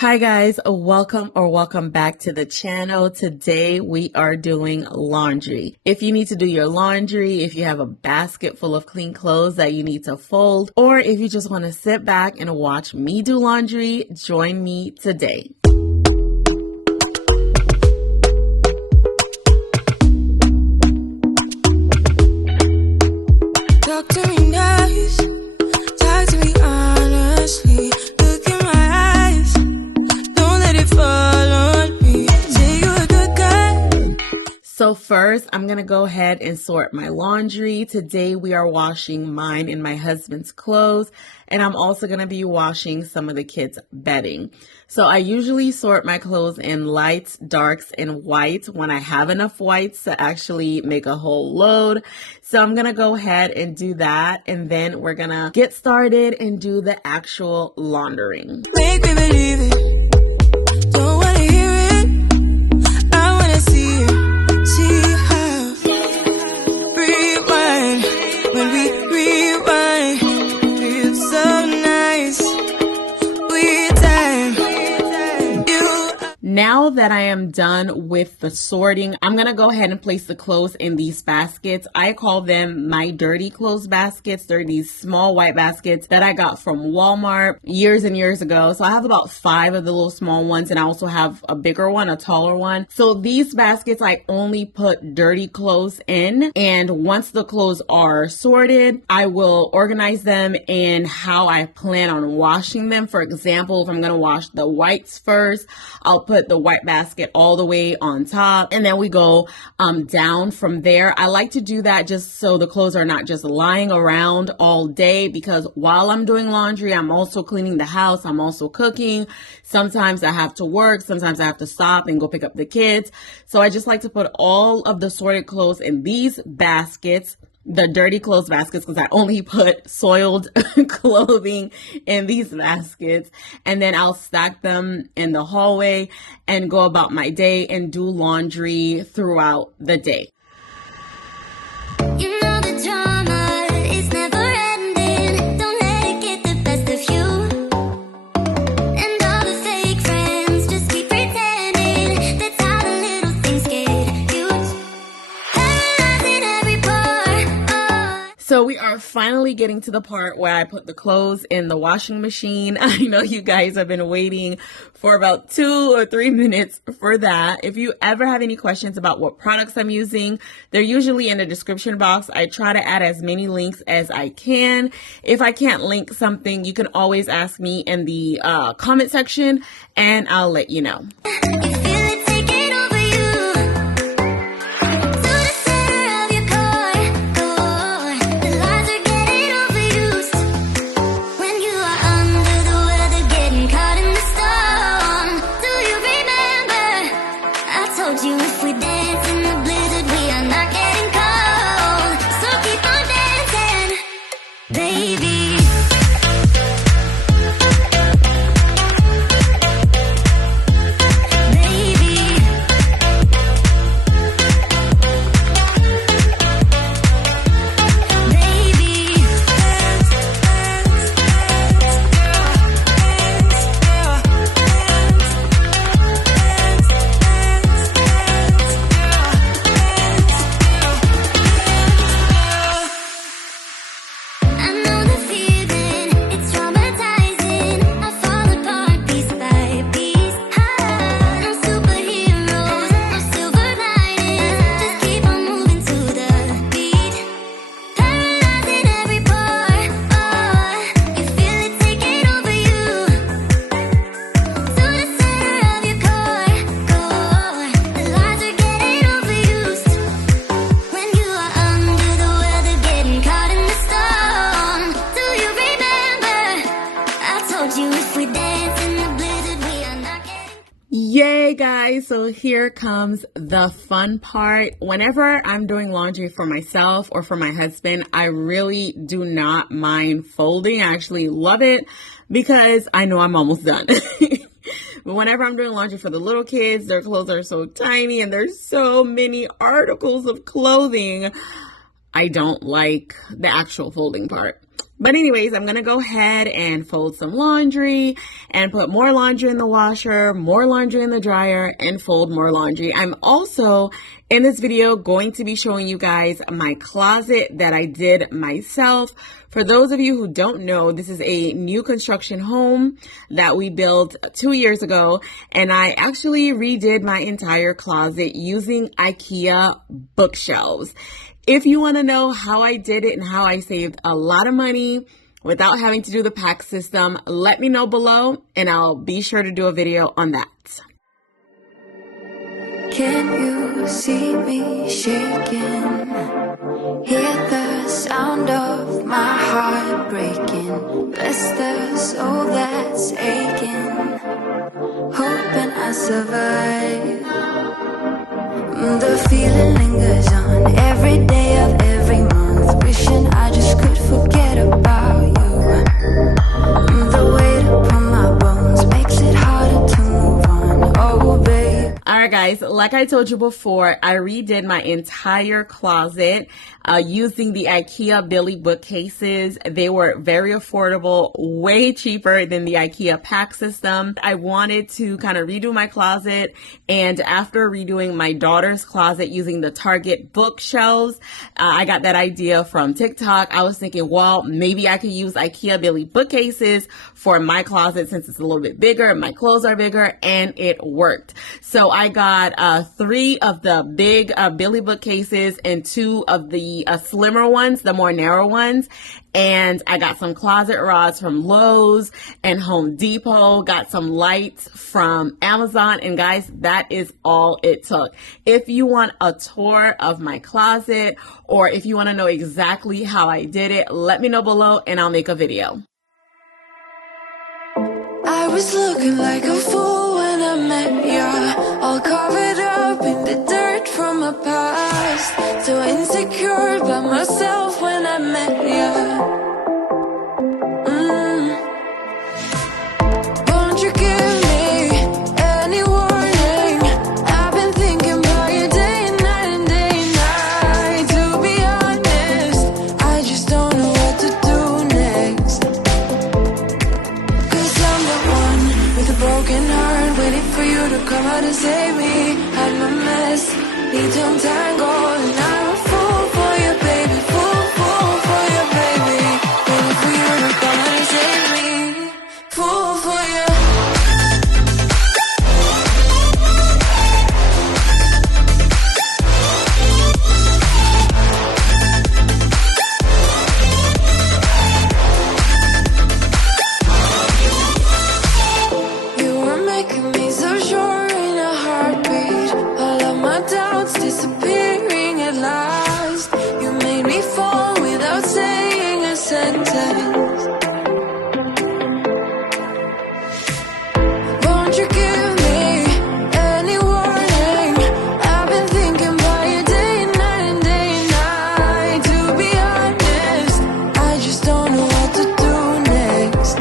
Hi guys, welcome back to the channel. Today we are doing laundry. If you need to do your laundry, if you have a basket full of clean clothes that you need to fold, or if you just want to sit back and watch me do laundry, join me today. Talk to me nice, talk to me honestly. Look in my eyes, don't let it fall on me. Say you a good guy. So first, I'm gonna go ahead and sort my laundry. Today we are washing mine and my husband's clothes, and I'm also gonna be washing some of the kids' bedding. So I usually sort my clothes in lights, darks, and whites when I have enough whites to actually make a whole load. So I'm gonna go ahead and do that, and then we're gonna get started and do the actual laundering. Make me believe it. Don't wanna hear it. I wanna see it. See how. Rewind. When we rewind, feels so nice. We time. Now that I am done with the sorting, I'm going to go ahead and place the clothes in these baskets. I call them my dirty clothes baskets. They're these small white baskets that I got from Walmart years and years ago. So I have about 5 of the little small ones, and I also have a bigger one, a taller one. So these baskets, I only put dirty clothes in. And once the clothes are sorted, I will organize them in how I plan on washing them. For example, if I'm going to wash the whites first, I'll put the white basket all the way on top, and then we go down from there. I like to do that just so the clothes are not just lying around all day, because while I'm doing laundry, I'm also cleaning the house, I'm also cooking. Sometimes I have to work, sometimes I have to stop and go pick up the kids. So I just like to put all of the sorted clothes in these baskets, the dirty clothes baskets, because I only put soiled clothing in these baskets, and then I'll stack them in the hallway and go about my day and do laundry throughout the day. You know the drama is never ending. Don't let it get the best of you. And all the fake friends just keep pretending. That's how the little things get huge. Paralyzing every part. So we are finally getting to the part where I put the clothes in the washing machine. I know you guys have been waiting for about 2 or 3 minutes for that. If you ever have any questions about what products I'm using, they're usually in the description box. I try to add as many links as I can. If I can't link something, you can always ask me in the comment section and I'll let you know. You feel it taking over you. To the center of your core. The lies are getting overused. When you are under the weather, getting caught in the storm. Do you remember? I told you if we dance in the blizzard, we are not getting cold. So keep on dancing, baby. Yay guys, so here comes the fun part. Whenever I'm doing laundry for myself or for my husband, I really do not mind folding. I actually love it because I know I'm almost done. But whenever I'm doing laundry for the little kids, their clothes are so tiny and there's so many articles of clothing, I don't like the actual folding part. But anyways, I'm going to go ahead and fold some laundry and put more laundry in the washer, more laundry in the dryer, and fold more laundry. I'm also in this video going to be showing you guys my closet that I did myself. For those of you who don't know, this is a new construction home that we built 2 years ago, and I actually redid my entire closet using IKEA bookshelves. If you want to know how I did it and how I saved a lot of money without having to do the pack system, let me know below and I'll be sure to do a video on that. Can you see me shaking? Hear the sound of my heart breaking. Bless the soul that's aching, hoping I survive. The feeling lingers on every day of every month, wishing I just could forget about you. The weight upon my bones makes it harder to move on, oh babe. Alright guys, like I told you before, I redid my entire closet using the IKEA Billy bookcases. They were very affordable, way cheaper than the IKEA pack system. I wanted to kind of redo my closet, and after redoing my daughter's closet using the Target bookshelves, I got that idea from TikTok. I was thinking, well, maybe I could use IKEA Billy bookcases for my closet since it's a little bit bigger, my clothes are bigger, and it worked. So I got 3 of the big Billy bookcases and 2 of the slimmer ones, the more narrow ones. And I got some closet rods from Lowe's and Home Depot, got some lights from Amazon. And guys, that is all it took. If you want a tour of my closet, or if you want to know exactly how I did it, let me know below and I'll make a video. I was looking like a fool when I met ya, all covered up in the dirt from my past. So insecure by myself when I met ya. Won't you give me any warning? I've been thinking about you day and night and day and night. To be honest, I just don't know what to do next. 'Cause I'm the one with a broken heart, waiting for you to come out and save me. Had my mess, need to untangle, and I'm a fool for you, baby. Fool for you, baby. Waiting for you to come out and save me. Fool for you. You were making me so sure in a heartbeat. All of my doubts disappearing at last. You made me fall without saying a sentence. Won't you give me any warning? I've been thinking about you day and night and day and night. To be honest, I just don't know what to do next.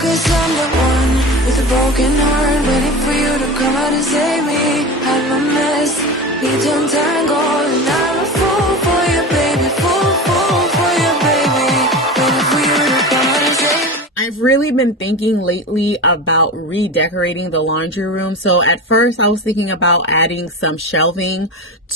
'Cause I'm the one with a broken heart, waiting for you to come out and save me. Had my mess, need to untangle, and I'm a fool for you, baby. Fool for you, baby. Waiting for you to come out and save me. I've really been thinking lately about redecorating the laundry room. So at first I was thinking about adding some shelving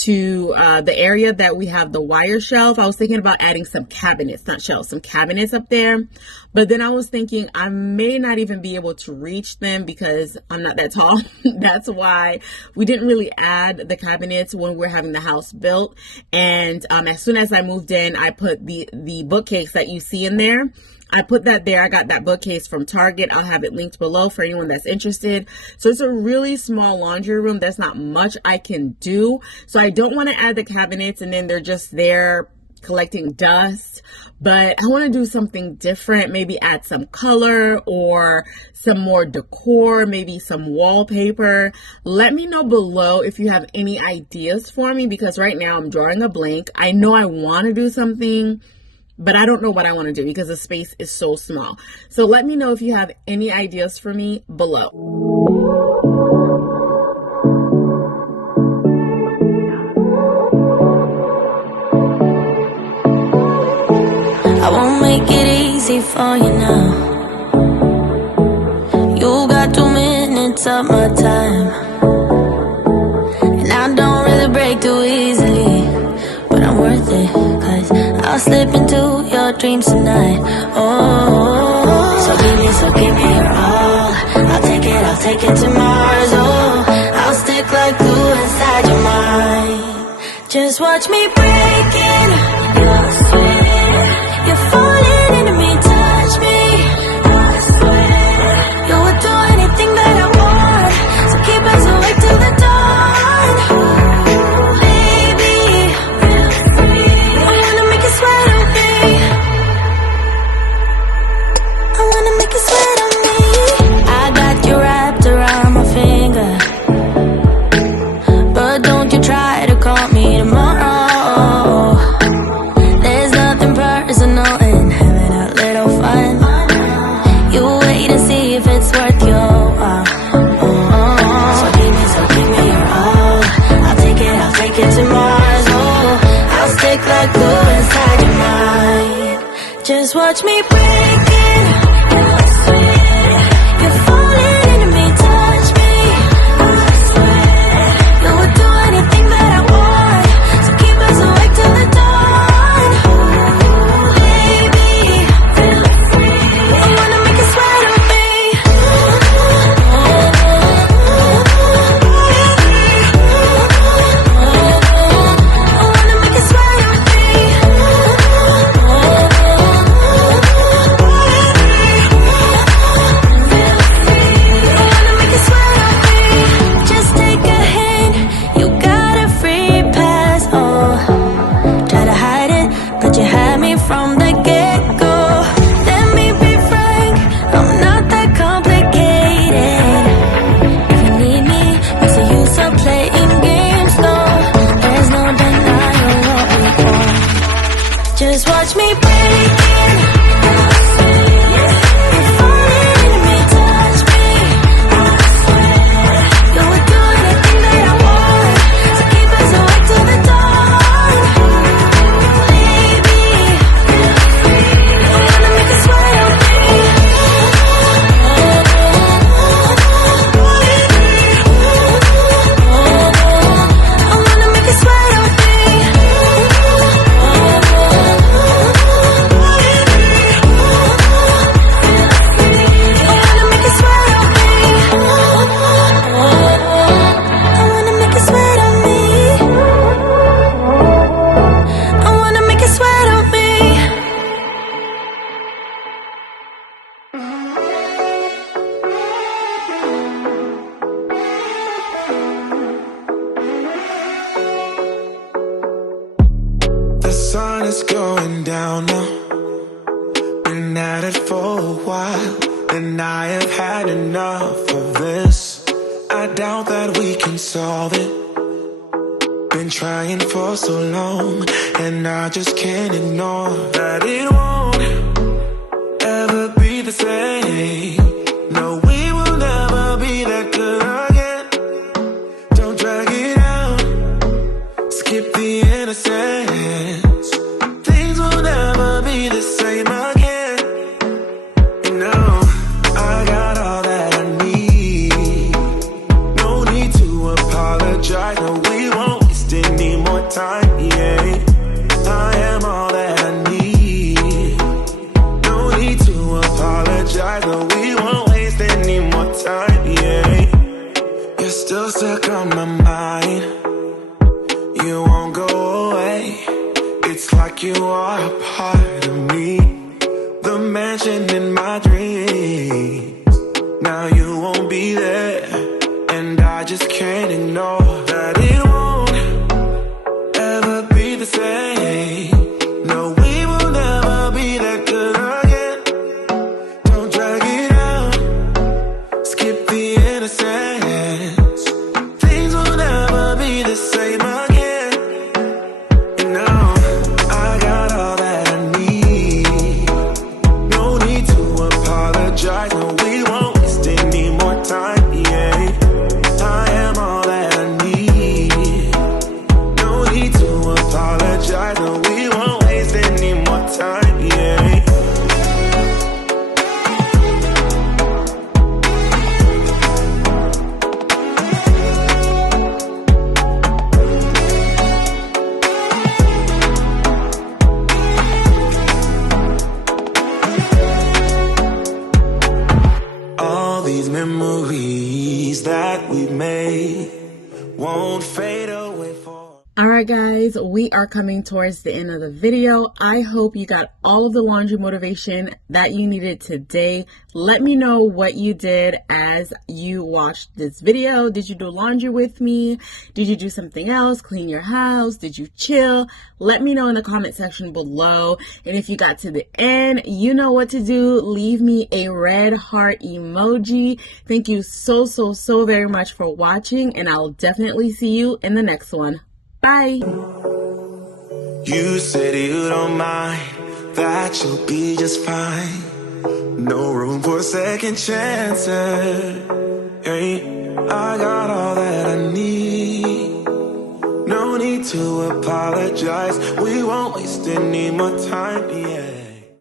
to the area that we have the wire shelf. I was thinking about adding some cabinets, not shelves, some cabinets up there. But then I was thinking I may not even be able to reach them because I'm not that tall. That's why we didn't really add the cabinets when we were having the house built. And as soon as I moved in, I put the bookcase that you see in there. I put that there. I got that bookcase from Target. I'll have it linked below for anyone that's interested. So it's a really small laundry room. There's not much I can do. So I don't want to add the cabinets and then they're just there collecting dust. But I want to do something different. Maybe add some color or some more decor, maybe some wallpaper. Let me know below if you have any ideas for me, because right now I'm drawing a blank. I know I want to do something, but I don't know what I want to do because the space is so small. So let me know if you have any ideas for me below. make it easy for you now. You got 2 minutes of my time, and I don't really break too easily, but I'm worth it, 'cause I'll slip into your dreams tonight. Oh, so give me your all. I'll take it to Mars. Oh, I'll stick like glue inside your mind. Just watch me breaking your sweat. You're falling into me, touch me. I swear you would do anything that I want, so keep us awake till the dawn. Ooh, baby, feel free. I wanna make you sweat on me. I wanna make you sweat on me. I got you wrapped around my finger, but don't you try to call me tomorrow. There's nothing personal in having a little fun. You wait and see if it's worth your while. So give me your all. I'll take it to Mars. Oh, I'll stick like glue inside your mind. Just watch me breaking your sweat. You're falling into me, touch me. I swear you would do anything that I want, so keep us awake till the dawn. Ooh, baby, feel free. I wanna make you sweat on me. I wanna make you sweat on me. Just take a hint, you got a free pass. Oh, try to hide it, but you had me from the get-go. Let me be frank, I'm not that complicated. If you need me, what's the use of playing games? though? There's no denying what we want. Just watch me break it. You're falling into me, touch me. I swear you would do anything that I want, so keep us awake till the dawn. Baby, I wanna make you sweat on me. I wanna make you sweat on me. The sun is going down now. Been at it for a while, and I have had enough of this. I doubt that we can solve it. Been trying for so long, and I just can't ignore that it won't ever be the same. No, we will never be that good again. Don't drag it out, skip the innocence. Things will never be the same again. You know, I got all that I need. No need to apologize. No, we won't waste any more time. Yeah, I am all that I need. No need to apologize. No, we won't waste any more time. Yeah, you're still stuck on my mind. You won't go away. It's like you are a part of me. The mansion in my dreams. Now you won't be there, and I just can't ignore that it won't ever be the same. No, we will never be that good again. Don't drag it out, skip the innocence. Things will never be the same again. You know, I got all that I need. No need to apologize. No, we won't waste any more time. Yeah, I am all that I need. No need to apologize. No, we won't waste any more time. Yeah. memories that we made won't fade away for. Alright guys, we are coming towards the end of the video. I hope you got all of the laundry motivation that you needed today. Let me know what you did as you watched this video. Did you do laundry with me? Did you do something else? Clean your house? Did you chill? Let me know in the comment section below. And if you got to the end, you know what to do. Leave me a red heart emoji. Thank you so very much for watching, and I'll definitely see you in the next one. Bye. You said you don't mind, that you'll be just fine. No room for second chances. Hey, I got all that I need. No need to apologize. We won't waste any more time. Yeah.